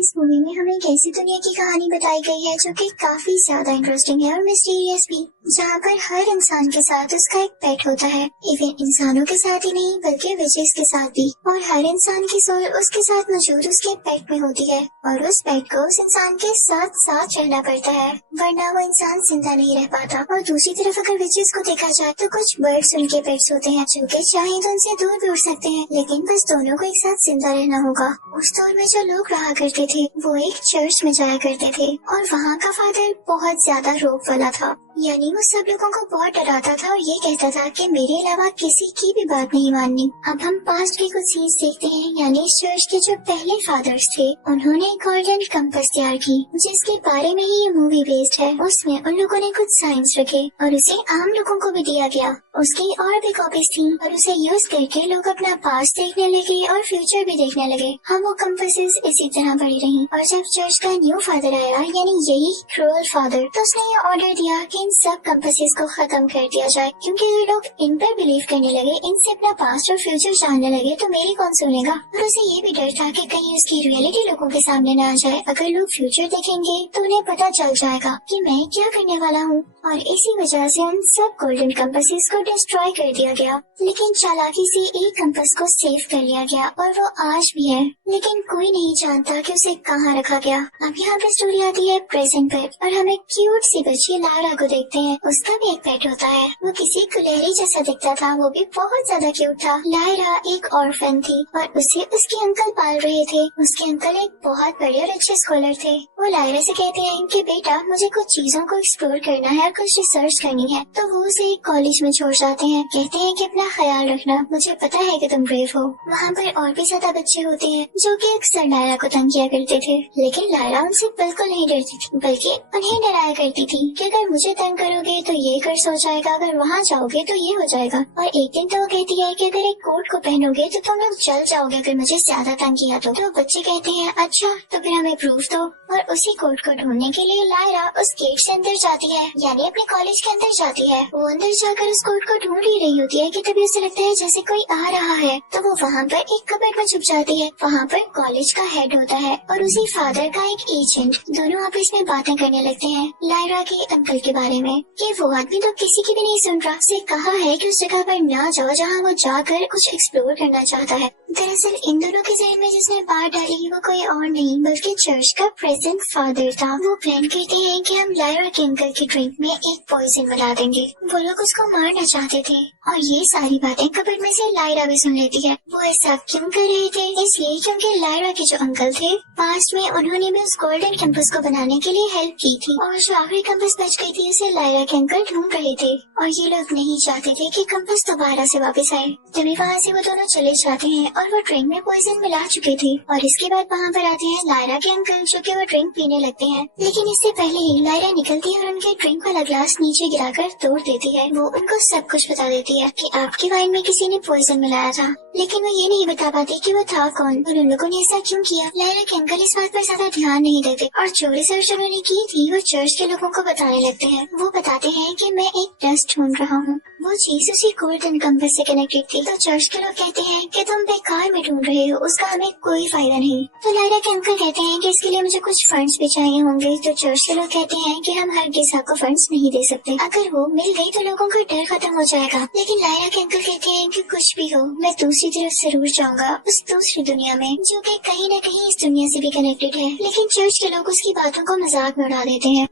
इस मूवी में हमें एक ऐसी दुनिया की कहानी बताई गई है जो कि काफी ज्यादा इंटरेस्टिंग है और मिस्टीरियस भी, जहाँ पर हर इंसान के साथ उसका एक पेट होता है। इवन इंसानों के साथ ही नहीं बल्कि विचेस के साथ भी। और हर इंसान की सोल उसके साथ मौजूद उसके पेट में होती है और उस पेट को उस इंसान के साथ साथ रहना पड़ता है, वरना वो इंसान जिंदा नहीं रह पाता। और दूसरी तरफ अगर विचेस को देखा जाए तो कुछ बर्ड्स उनके पेट्स होते हैं जो कि चाहे तो उनसे दूर भी उड़ सकते हैं, लेकिन बस दोनों को एक साथ जिंदा रहना होगा। उस दौर में जो लोग रहा करते थे वो एक चर्च में जाया करते थे और वहाँ का फादर बहुत ज्यादा रोब वाला था, यानी वो सब लोगों को बहुत डराता था और ये कहता था कि मेरे अलावा किसी की भी बात नहीं माननी। अब हम पास्ट के कुछ सीन्स देखते हैं, यानी चर्च के जो पहले फादर्स थे उन्होंने गोल्डन कंपास तैयार की जिसके बारे में ही ये मूवी बेस्ड है। उसमें उन लोगों ने कुछ साइंस रखे और उसे आम लोगों को भी दिया गया। उसकी और भी कॉपीज थी और उसे यूज करके लोग अपना पास्ट देखने लगे और फ्यूचर भी देखने लगे। हम वो कंपासेस इसी तरह पड़ी रही और जब चर्च का न्यू फादर आया, यानी यही क्रूअल फादर, तो उसने ये ऑर्डर दिया कि इन सब कंपासेस को खत्म कर दिया जाए, क्योंकि अगर लोग इन पर बिलीव करने लगे, इनसे अपना पास्ट और फ्यूचर जानने लगे तो मेरी कौन सुनेगा। और उसे ये भी डर था कि कहीं उसकी रियलिटी लोगों के सामने न आ जाए। अगर लोग फ्यूचर देखेंगे तो उन्हें पता चल जाएगा कि मैं क्या करने वाला हूँ, और इसी वजह से उन सब गोल्डन कंपासेस को डिस्ट्रॉय कर दिया गया। लेकिन चालाकी से एक कंपास को सेव कर लिया गया और वो आज भी है, लेकिन कोई नहीं जानता कि उसे कहाँ रखा गया। अब यहाँ पे स्टोरी आती है प्रेजेंट पर और हम एक क्यूट सी बच्ची लायरा को देखते हैं। उसका भी एक पेट होता है, वो किसी गुलहरी जैसा दिखता था, वो भी बहुत ज्यादा क्यूट था। लायरा एक ऑर्फन थी और उसे उसके अंकल पाल रहे थे। उसके अंकल एक बहुत बड़े और अच्छे स्कॉलर थे। वो लायरा से कहते हैं कि बेटा मुझे कुछ चीजों को एक्सप्लोर करना है और कुछ रिसर्च करनी है, तो वो उसे एक कॉलेज में छोड़ जाते हैं। कहते हैं कि अपना ख्याल रखना, मुझे पता है कि तुम ब्रेव हो। वहाँ पर और भी ज्यादा बच्चे होते हैं जो कि अक्सर लायरा को तंग किया करते थे, लेकिन लायरा उनसे बिल्कुल नहीं डरती थी, बल्कि उन्हें डराया करती थी कि अगर मुझे तंग करोगे तो ये कर्ज हो जाएगा, अगर वहाँ जाओगे तो ये हो जाएगा। और एक दिन तो वो कहती है कि अगर एक कोट को पहनोगे तो तुम लोग जल जाओगे अगर मुझे ज्यादा तंग किया तो बच्चे कहते हैं अच्छा तो फिर हमें प्रूफ दो। और उसी कोट को ढूंढने के लिए लायरा उस गेट से अंदर जाती है, यानी अपने कॉलेज के अंदर जाती है। वो अंदर जाकर उस कोट को ढूंढ ही रही होती है कि तभी उसे लगता है जैसे कोई आ रहा है, तो वो वहाँ पर एक कबर्ड में छुप जाती है। वहाँ पर कॉलेज का हेड होता है और उसी फादर का एक एजेंट, दोनों आपस में बातें करने लगते हैं लायरा के अंकल के बारे में कि वो आदमी तो किसी की भी नहीं सुन रहा, उसे कहा है कि उस जगह पर ना जाओ जहाँ वो जाकर कुछ एक्सप्लोर करना चाहता है। दरअसल इन दोनों के जहन में जिसने बात डाली वो कोई और नहीं बल्कि चर्च का प्रेजेंट फादर था। वो प्लान करते हैं कि हम लायरा के अंकल की ड्रिंक में एक पॉइजन मिला देंगे। वो लोग उसको मारना चाहते थे और ये सारी बातें कबर्ड में से लायरा भी सुन लेती है। वो ऐसा क्यों कर रहे थे? इसलिए क्योंकि लायरा के जो अंकल थे पास्ट में उन्होंने भी उस गोल्डन कंपास को बनाने के लिए हेल्प की थी और जो आखिरी कंपास बच गई थी उसे लायरा के अंकल ढूंढ रहे थे और ये लोग नहीं चाहते थे कि कंपास दोबारा से वापस आए। तभी वहाँ से वो दोनों चले जाते हैं और वो ड्रिंक में पॉइजन मिला चुके थे। और इसके बाद वहाँ पर आते हैं लायरा के अंकल जो कि वो ड्रिंक पीने लगते हैं, लेकिन इससे पहले ही लायरा निकलती है और उनके ड्रिंक वाला ग्लास नीचे गिराकर तोड़ देती है। वो उनको सब कुछ बता देती है कि आपके वाइन में किसी ने पॉइजन मिलाया था, लेकिन वो ये नहीं बता पाती कि वो था कौन और उन लोगों ने ऐसा क्यों किया। लायरा के अंकल इस बात पर ज्यादा ध्यान नहीं देते और जो रिसर्च उन्होंने की थी वो चर्च के लोगों को बताने लगते हैं। वो बताते हैं कि मैं एक डस्ट ढूंढ रहा हूँ, वो चीज उसी गोल्डन कंपास से कनेक्टेड थी। तो चर्च के लोग कहते हैं कि तुम बेकार में ढूंढ रहे हो, उसका हमें कोई फायदा नहीं। तो लायरा के अंकल कहते हैं कि इसके लिए मुझे कुछ फंड्स भी चाहिए होंगे। तो चर्च के लोग कहते हैं कि हम हरगिज़ आपको फंड्स नहीं दे सकते, अगर वो मिल गई तो लोगों का डर खत्म हो जाएगा। लेकिन लायरा के अंकल कहते हैं कि कुछ भी हो मैं दूसरी तरफ जरूर जाऊंगा, उस दूसरी दुनिया में जो कि कहीं न कहीं इस दुनिया से भी कनेक्टेड है। लेकिन चर्च के लोग उसकी बातों को मजाक में उड़ा देते हैं।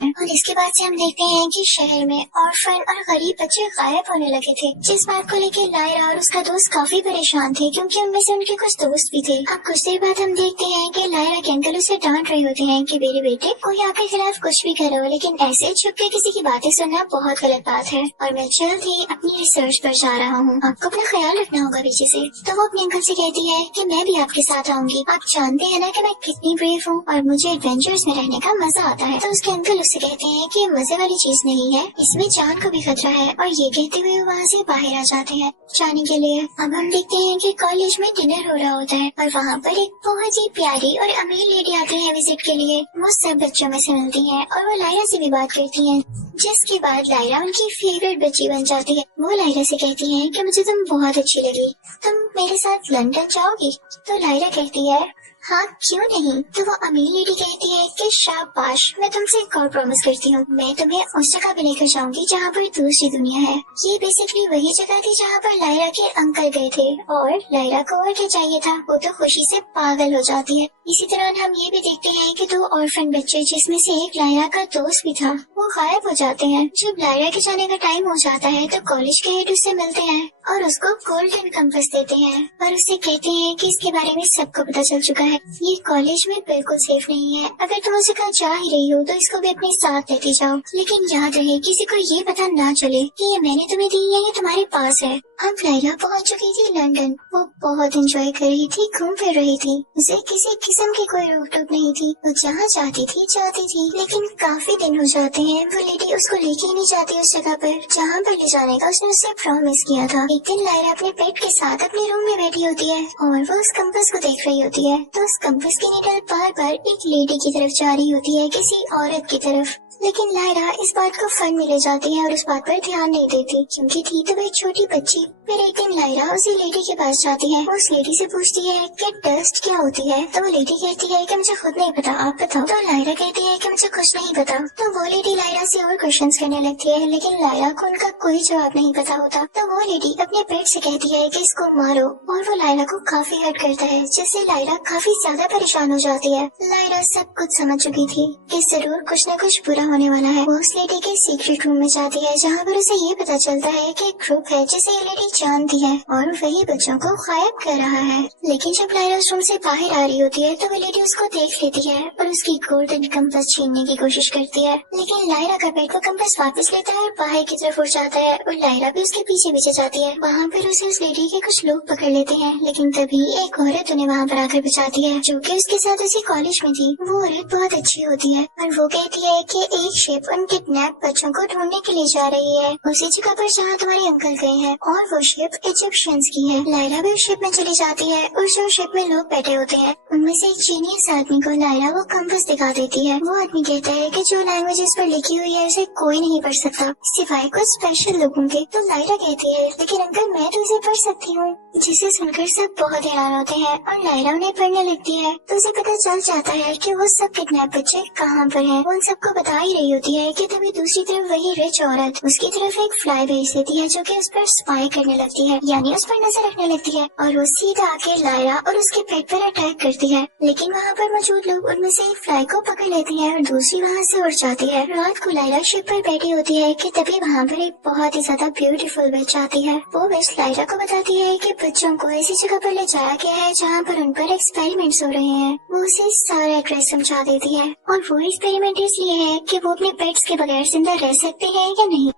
और इसके बाद से हम देखते हैं कि शहर में ऑर्फन और गरीब बच्चे गायब होने लगे थे, जिस बात को लेकर लायरा और उसका दोस्त काफी परेशान थे क्योंकि उनमें से उनके कुछ दोस्त भी थे। अब कुछ देर बाद हम देखते हैं कि लायरा के अंकल उसे डांट रहे होते हैं कि मेरे बेटे कोई आपके खिलाफ कुछ भी करो, लेकिन ऐसे छुप के किसी की बातें सुनना बहुत गलत बात है और मैं जल्द ही अपनी रिसर्च पर जा रहा हूँ, आपको अपना ख्याल रखना होगा पीछे से। तो वो अपने अंकल से कहती है कि मैं भी आपके साथ आऊंगी, आप जानते हैं ना कि मैं कितनी ब्रेव हूँ और मुझे एडवेंचर्स में रहने का मजा आता है। तो उसके अंकल उससे कहते कहते हैं कि ये मजे वाली चीज नहीं है, इसमें जान को भी खतरा है, और ये कहते हुए वहाँ से बाहर आ जाते हैं जाने के लिए। अब हम देखते हैं कि कॉलेज में डिनर हो रहा होता है और वहाँ पर एक बहुत ही प्यारी और अमीर लेडी आती है विजिट के लिए। वो सब बच्चों में से मिलती है और वो लायरा से भी बात करती है, जिसके बाद लायरा उनकी फेवरेट बच्ची बन जाती है। वो लायरा से कहती है कि मुझे तुम बहुत अच्छी लगी, तुम मेरे साथ लंदन जाओगी? तो लायरा कहती है हाँ क्यों नहीं। तो वो अमीर लेडी कहती है कि शाबाश, मैं तुमसे एक और प्रॉमिस करती हूँ, मैं तुम्हें उस जगह पे लेकर जाऊंगी जहाँ पर दूसरी दुनिया है। ये बेसिकली वही जगह थी जहाँ पर लायरा के अंकल गए थे, और लायरा को और क्या चाहिए था, वो तो खुशी से पागल हो जाती है। इसी तरह हम ये भी देखते हैं कि दो ऑर्फन बच्चे, जिसमें से एक लायरा का दोस्त भी था, वो गायब हो जाते हैं। जब लायरा के जाने का टाइम हो जाता है तो कॉलेज के हेड उससे मिलते हैं और उसको गोल्डन कंपास देते हैं और उससे कहते हैं कि इसके बारे में सबको पता चल चुका है, ये कॉलेज में बिल्कुल सेफ नहीं है। अगर तुम उसे कल जा ही रही हो तो इसको भी अपने साथ लेते जाओ, लेकिन याद रहे किसी को ये पता ना चले कि ये मैंने तुम्हें दी है, ये तुम्हारे पास है। अब लायरा पहुंच चुकी थी लंदन। वो बहुत एंजॉय कर रही थी, घूम फिर रही थी, उसे किसी किस्म की कोई रोक टोक नहीं थी। वो जहाँ चाहती थी जाती थी, लेकिन काफी दिन हो जाते हैं वो लेडी उसको लेके ही नहीं जाती उस जगह पर जहाँ पर ले जाने का उसने उससे प्रॉमिस किया था। एक दिन लायरा अपने पेट के साथ अपने रूम में बैठी होती है और वो उस कंपास को देख रही होती है, तो उस कंपास की नीडल बार बार एक लेडी की तरफ जा रही होती है, किसी औरत की तरफ। लेकिन लायरा इस बात को फन में ले जाती है और उस बात पर ध्यान नहीं देती, क्योंकि थी तो वह छोटी बच्ची। फिर एक दिन लायरा उसी लेडी के पास जाती है, उस लेडी से पूछती है कि डस्ट क्या होती है। तो वो लेडी कहती है कि मुझे खुद नहीं पता, आप बताओ। तो लायरा कहती है कि मुझे कुछ नहीं पता। तो वो लेडी लायरा से और क्वेश्चंस करने लगती है, लेकिन लायरा को उनका कोई जवाब नहीं पता होता। तो वो लेडी अपने पेट से कहती है कि इसको मारो, और वो लायरा को काफी हर्ट करता है, जिससे लायरा काफी ज्यादा परेशान हो जाती है। लायरा सब कुछ समझ चुकी थी कि जरूर कुछ न कुछ बुरा होने वाला है। वो उस लेडी के सीक्रेट रूम में जाती है, जहाँ पर उसे ये पता चलता है कि एक ग्रुप है जिसे ये लेडी जानती है और वही बच्चों को गायब कर रहा है। लेकिन जब लायरा उस रूम से बाहर आ रही होती है तो वो लेडी उसको देख लेती है और उसकी गोल्डन कंपास छीनने की कोशिश करती है। लेकिन लायरा का पेट वो कंपास वापस लेता है और बाहर की तरफ उड़ जाता है और लायरा भी उसके पीछे पीछे जाती है। वहाँ पर उसे उस लेडी के कुछ लोग पकड़ लेते हैं, लेकिन तभी एक औरत उन्हें वहाँ पर आकर बचाती है, जो कि उसके साथ उसी कॉलेज में थी। वो औरत बहुत अच्छी होती है और वो कहती है कि एक शिप उन किडनैप बच्चों को ढूंढने के लिए जा रही है उसी जगह पर जहाँ तुम्हारे अंकल गए हैं, और वो शिप इजिप्शियंस की है। लायरा भी उस शिप में चली जाती है और जो शिप में लोग बैठे होते हैं उनमें से एक जीनियस आदमी को लायरा वो कंपास दिखा देती है। वो आदमी कहता है कि जो लैंग्वेज इस पर लिखी हुई है उसे कोई नहीं पढ़ सकता सिवाय कुछ स्पेशल लोगों के। तो लायरा कहती है लेकिन अंकल मैं तो उसे पढ़ सकती हूँ, जिसे सुनकर सब बहुत हैरान होते हैं और लायरा उन्हें पढ़ने लगती है। तो उसे पता चल जाता है कि वो सब किडनैप बच्चे कहाँ पर हैं। वो उन सबको बता ही रही होती है कि तभी दूसरी तरफ वही रिच औरत उसकी तरफ एक फ्लाई भेज देती है, जो कि उस पर स्पाई करने लगती है, यानी उस पर नजर रखने लगती है, और वो सीधा आके लायरा और उसके पेट पर अटैक करती है। लेकिन वहाँ पर मौजूद लोग उनमें से एक फ्लाई को पकड़ लेती है और दूसरी वहाँ से उड़ जाती है। रात को लायरा शिप पर बैठी होती है कि तभी वहाँ पर एक बहुत ही ज्यादा ब्यूटीफुल विच आती है। वो विच लायरा को बताती है कि बच्चों को ऐसी जगह पर ले जाया गया है जहाँ पर उन पर एक्सपेरिमेंट्स हो रहे हैं। वो उसे सारा एड्रेस समझा देती है, और वो एक्सपेरिमेंट इसलिए है कि वो अपने पेट्स के बगैर जिंदा रह सकते हैं या नहीं।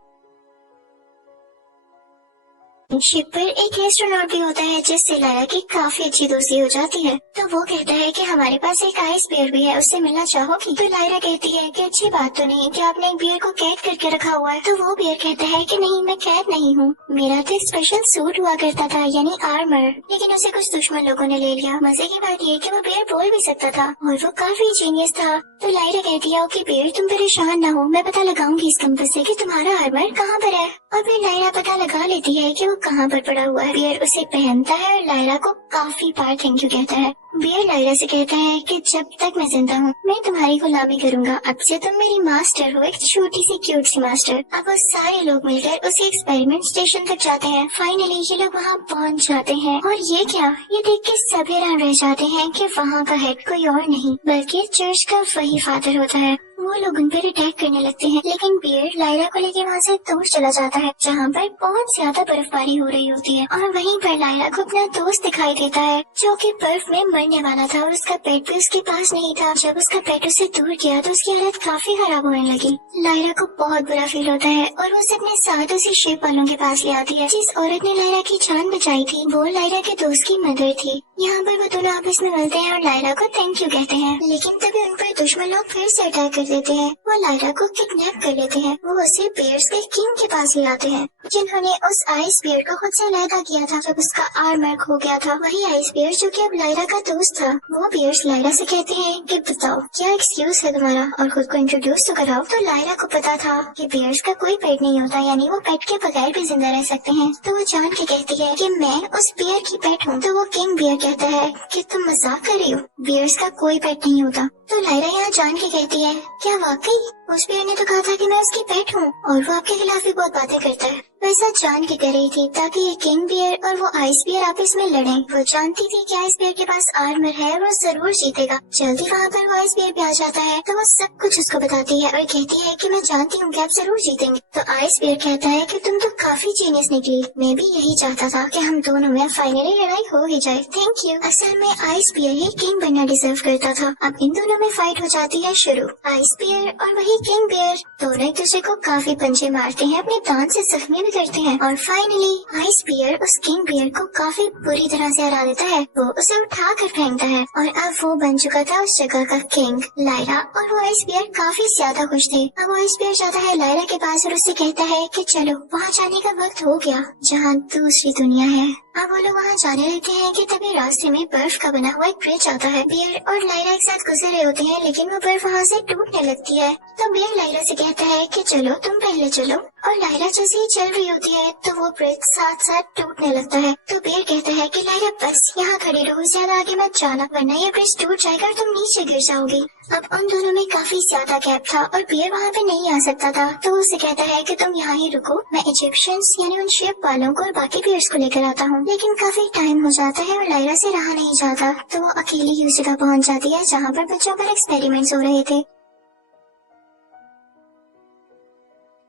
शिप पर एक एस्ट्रोनॉट भी होता है, जिससे लायरा की काफी अच्छी दोस्ती हो जाती है। तो वो कहता है कि हमारे पास एक आइस बियर भी है, उससे मिलना चाहोगी? तो लायरा कहती है कि अच्छी बात तो नहीं कि आपने एक बियर को कैद करके रखा हुआ है। तो वो बियर कहता है कि नहीं, मैं कैद नहीं हूँ, मेरा तो एक स्पेशल सूट हुआ करता था, यानी आर्मर, लेकिन उसे कुछ दुश्मन लोगों ने ले लिया। मजे की बात ये कि वो बियर बोल भी सकता था और वो काफी जीनियस था। तो लायरा कहती है ओके बियर, तुम परेशान ना हो, मैं पता लगाऊंगी इस कंपास से कि तुम्हारा आर्मर कहाँ पर है। और फिर लायरा पता लगा लेती है कि वो कहाँ पर पड़ा हुआ है। बियर उसे पहनता है और लायरा को काफी बार थैंक यू कहता है। बियर लायरा से कहता है कि जब तक मैं जिंदा हूँ मैं तुम्हारी गुलामी करूंगा, अब से तुम मेरी मास्टर हो, एक छोटी सी क्यूट सी मास्टर। अब वो सारे लोग मिलकर उसी एक्सपेरिमेंट स्टेशन तक जाते हैं। फाइनली ये लोग वहाँ पहुँच जाते हैं, और ये क्या, ये देख के सब हैरान रह जाते हैं कि वहाँ का हेड कोई और नहीं बल्कि चर्च का वही फादर होता है। वो लोग उन पर अटैक करने लगते हैं, लेकिन बियर लायरा को लेके वहाँ से दूर चला जाता है, जहाँ पर बहुत ज्यादा बर्फबारी हो रही होती है। और वहीं पर लायरा को अपना दोस्त दिखाई देता है, जो कि बर्फ में मरने वाला था, और उसका पेट भी उसके पास नहीं था। जब उसका पेट उससे दूर गया तो उसकी हालत काफी खराब होने लगी। लायरा को बहुत बुरा फील होता है और वो उसे अपने साथ उसी शिप वालों के पास ले आती है। जिस औरत ने लायरा की जान बचाई थी वो लायरा के दोस्त की मदर थी। यहाँ पर वो दोनों आपस में मिलते हैं और लायरा को थैंक यू कहते हैं, लेकिन तभी उन पर दुश्मन लोग फिर से अटैक कर देते हैं। वो लायरा को किडनैप कर लेते हैं। वो उसे बियर्स के किंग के पास ले आते हैं, जिन्होंने उस आइस बियर को खुद से अलग किया था जब उसका आर्मर खो गया था। वही आइस बियर जो कि अब लायरा का दोस्त था। वो बियर्स लायरा से कहते हैं कि बताओ क्या एक्सक्यूज है तुम्हारा और खुद को इंट्रोड्यूस तो कराओ। तो लायरा को पता था कि बियर्स का कोई पेट नहीं होता, यानी वो पेट के बगैर भी जिंदा रह सकते हैं। तो वो जान के कहती है कि मैं उस बियर की पेट हूँ। तो वो किंग बियर कहता है कि तुम मजाक कर रही हो, बियर्स का कोई पेट नहीं होता। तो लायरा यहाँ जान के कहती है क्या वाकई उस बियर ने तो कहा था कि मैं उसकी पेट हूँ, और वो आपके खिलाफ भी बहुत बातें करता है। वैसा जान के कर रही थी ताकि ये किंग बियर और वो आइस बियर आपस में लड़ें। वो जानती थी कि आइस बियर के पास आर्मर है, वो जरूर जीतेगा। जल्दी वहाँ पर वो आइस बियर भी आ जाता है तो वो सब कुछ उसको बताती है और कहती है कि मैं जानती हूँ कि आप जरूर जीतेंगे। तो आइस बियर कहता है कि तुम तो काफी जीनियस निकली, मैं भी यही चाहता था कि हम दोनों में फाइनली लड़ाई हो ही जाए। Thank you. असल में आइस बियर ही किंग बनना डिजर्व करता था। अब इन दोनों में फाइट हो जाती है शुरू। आइस बियर और वही किंग बियर दोनों एक दूसरे को काफी पंचे मारते हैं, अपने दांत से जख्मी भी करते हैं, और फाइनली आइस बियर उस किंग बियर को काफी बुरी तरह से हरा देता है। वो उसे उठा कर फेंकता है और अब वो बन चुका था उस जगह का किंग। लायरा और वो आइस बियर काफी ज्यादा खुश थे। अब वो आइस बियर जाता है लायरा के पास और उससे कहता है कि चलो वहाँ जाने का वक्त हो गया जहाँ दूसरी दुनिया है। अब वो लोग वहाँ जाने लगते हैं कि तभी रास्ते में बर्फ का बना हुआ एक ब्रिज आता है। बियर और लायरा एक साथ गुजर रहे होते हैं, लेकिन वो बर्फ वहाँ से टूटने लगती है। तो बियर लायरा से कहता है कि चलो तुम पहले चलो, और लायरा जैसे ही चल रही होती है तो वो ब्रिज साथ साथ टूटने लगता है। तो बियर कहता है कि लायरा बस यहाँ खड़ी रहो, ज्यादा आगे मत जाना वरना ये ब्रिज टूट जाएगा और तुम नीचे गिर जाओगी। अब उन दोनों में काफी ज्यादा गैप था और बियर वहाँ पे नहीं आ सकता था। तो वो उसे कहता है कि तुम यहाँ ही रुको, मैं इजिप्शियंस यानी उन शिप वालों को और बाकी बियर्स को लेकर आता हूँ। लेकिन काफी टाइम हो जाता है और लायरा से रहा नहीं जाता, तो वो अकेली ही उस जगह पहुँच जाती है जहाँ पर बच्चों पर एक्सपेरिमेंट्स हो रहे थे।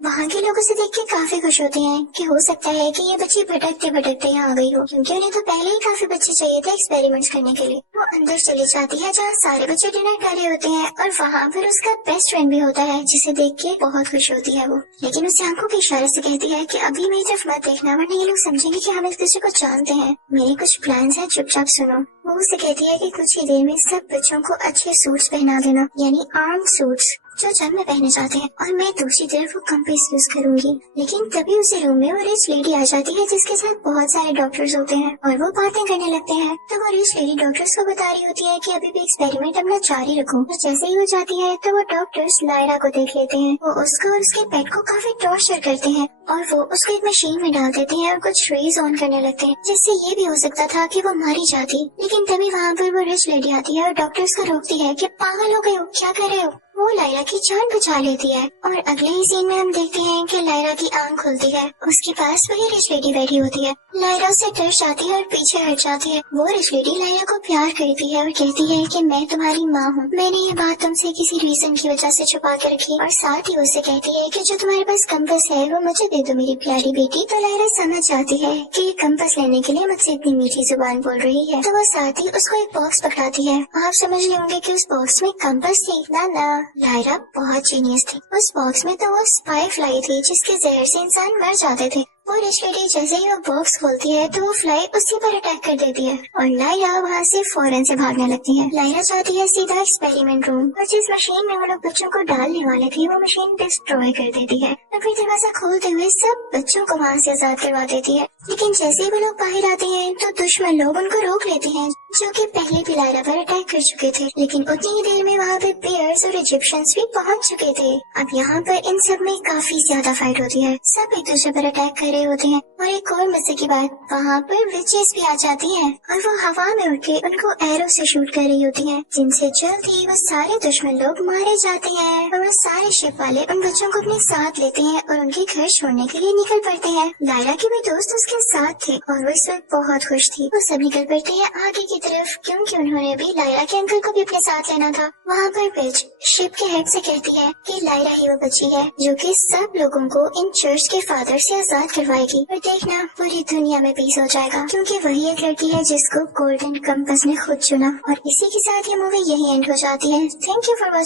वहाँ के लोग उसे देख के काफी खुश होते हैं कि हो सकता है कि ये बच्ची भटकते भटकते यहाँ आ गई हो, क्योंकि उन्हें तो पहले ही काफी बच्चे चाहिए थे एक्सपेरिमेंट्स करने के लिए। वो अंदर चली जाती है जहाँ सारे बच्चे डिनर कर रहे होते हैं और वहाँ पर उसका बेस्ट फ्रेंड भी होता है, जिसे देख के बहुत खुश होती है वो। लेकिन उसे आंखों के इशारे से कहती है कि अभी मेरी तरफ मत देखना वरना ये लोग समझेंगे कि हम एक दूसरे को जानते हैं। मेरे कुछ प्लान्स हैं, चुपचाप सुनो। वो उसे कहती है कि कुछ ही देर में सब बच्चों को अच्छे सूट्स पहना देना, यानी आर्म सूट्स जो जब में पहने जाते हैं, और मैं दूसरी तरफ वो कंपास यूज करूंगी। लेकिन तभी उसे रूम में वो रिच लेडी आ जाती है जिसके साथ बहुत सारे डॉक्टर्स होते हैं और वो बातें करने लगते हैं। तो वो रिच लेडी डॉक्टर्स को बता रही होती है कि अभी भी एक्सपेरिमेंट अपना जारी रखो। और जैसे ही वो जाती है तो वो डॉक्टर्स लायरा को देख लेते हैं। वो उसको और उसके पेट को काफी टॉर्चर करते हैं और वो उसको एक मशीन में डाल देते हैं और कुछ रेज ऑन करने लगते हैं, जिससे ये भी हो सकता था कि वो मारी जाती। लेकिन तभी वहाँ पर वो रिच लेडी आती है और डॉक्टर्स को रोकती है कि पागल हो गए हो, क्या कर रहे हो। वो लायरा की जान बचा लेती है और अगले ही सीन में हम देखते हैं कि लायरा की आंख खुलती है। उसके पास वही रिच लेडी बैठी होती है। लायरा उससे डर जाती है और पीछे हट जाती है। वो रिच लेडी लायरा को प्यार करती है और कहती है कि मैं तुम्हारी माँ हूँ, मैंने ये बात तुमसे किसी रीजन की वजह से छुपा के रखी। और साथ ही उससे कहती है कि जो तुम्हारे पास कंपास है वो मुझे दे दो मेरी प्यारी बेटी। तो लायरा समझ जाती है कि ये कंपास लेने के लिए मुझसे इतनी मीठी जुबान बोल रही है। तो वो साथ ही उसको एक बॉक्स पकड़ाती है। आप समझ रहे होंगे कि उस बॉक्स में कंपास थी। ना, लायरा बहुत जीनियस थी। उस बॉक्स में तो वो स्पाई फ्लाई थी जिसके जहर से इंसान मर जाते थे। वो रिच लेडी जैसे ही वो बॉक्स खोलती है तो वो फ्लाई उसी पर अटैक कर देती है और लायरा वहाँ से फौरन से भागने लगती है। लायरा जाती है सीधा एक्सपेरिमेंट रूम और जिस मशीन में वो लोग बच्चों को डालने वाले थे वो मशीन डिस्ट्रॉय कर देती है और फिर दरवाजा खोलते हुए सब बच्चों को वहाँ से आजाद करवा देती है। लेकिन जैसे ही वो लोग बाहर आते हैं तो दुश्मन लोग उनको रोक लेते हैं, जो कि पहले भी लायरा पर अटैक कर चुके थे। लेकिन उतनी ही देर में वहाँ पे बियर्स और इजिप्शियंस भी पहुँच चुके थे। अब यहाँ पर इन सब में काफी ज्यादा फाइट होती है, सब एक दूसरे पर अटैक कर रहे होते हैं। और एक और मजे की बात, वहाँ पर विचेस भी आ जाती हैं और वो हवा में उड़ के उनको एरो से शूट कर रही होती हैं, जिनसे जल्दी वो सारे दुश्मन लोग मारे जाते हैं। और वो सारे शिप वाले उन बच्चों को अपने साथ लेते हैं और उनके घर छोड़ने के लिए निकल पड़ते हैं। लायरा के भी दोस्त उसके साथ थे और वो इस वक्त बहुत खुश थी। वो सब निकल पड़ते हैं आगे की तरफ, क्योंकि उन्होंने भी लायरा के अंकल को भी अपने साथ लेना था। वहाँ पर बिच शिप के हेड से कहती है कि लायरा ही वो बच्ची है जो कि सब लोगों को इन चर्च के फादर से आजाद करवाएगी और देखना पूरी दुनिया में पीस हो जाएगा, क्योंकि वही एक लड़की है जिसको गोल्डन कंपास ने खुद चुना। और इसी के साथ ये मूवी यही एंड हो जाती है। Thank you for watching.